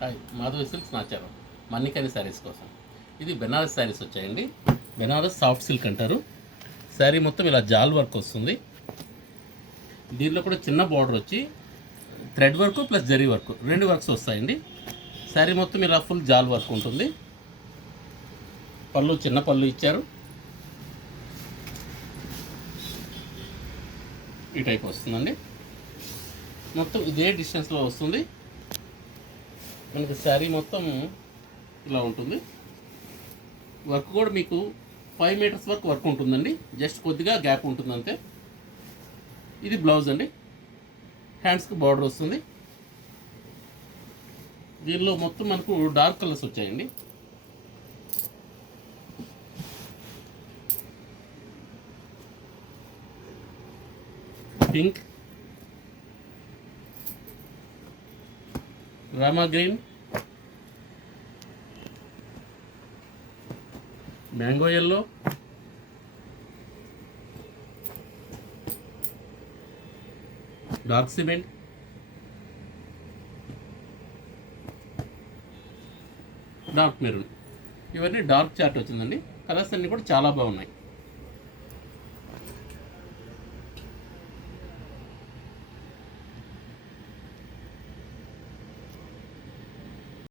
Hi, Madhavi silks Nacharam మన్నికని saris కోసం. ఇది బెనారస్ శారీస్ వచ్చాయండి. బెనారస్ సాఫ్ట్ సిల్క్ అంటారు. శారీ మొత్తం ఇలా జాల్ వర్క్ వస్తుంది. దీనిలో కూడా చిన్న బార్డర్ వచ్చి thread work plus zari work రెండు వర్క్స్ వస్తాయండి. శారీ మొత్తం ఇలా ఫుల్ జాల్ వర్క్ ఉంటుంది. పళ్ళు చిన్న పళ్ళు ఇచ్చారు. ఈ టైప్ వస్తుందండి. మొత్తం ఇదే డిస్టెన్స్లో వస్తుంది. మనకి శారీ మొత్తం ఇలా ఉంటుంది. వర్క్ కూడా మీకు 5 మీటర్స్ వరకు వర్క్ ఉంటుందండి. జస్ట్ కొద్దిగా గ్యాప్ ఉంటుంది అంతే. ఇది బ్లౌజ్ అండి. హ్యాండ్స్కి బార్డర్ వస్తుంది. దీనిలో మొత్తం మనకు డార్క్ కలర్స్ వచ్చాయండి. Pink, Rama green, mango yellow, dark cement, dark maroon. ఇవన్నీ డార్క్ చార్ట్ వచ్చిందండి. కలర్స్ అన్నీ కూడా చాలా బాగున్నాయి.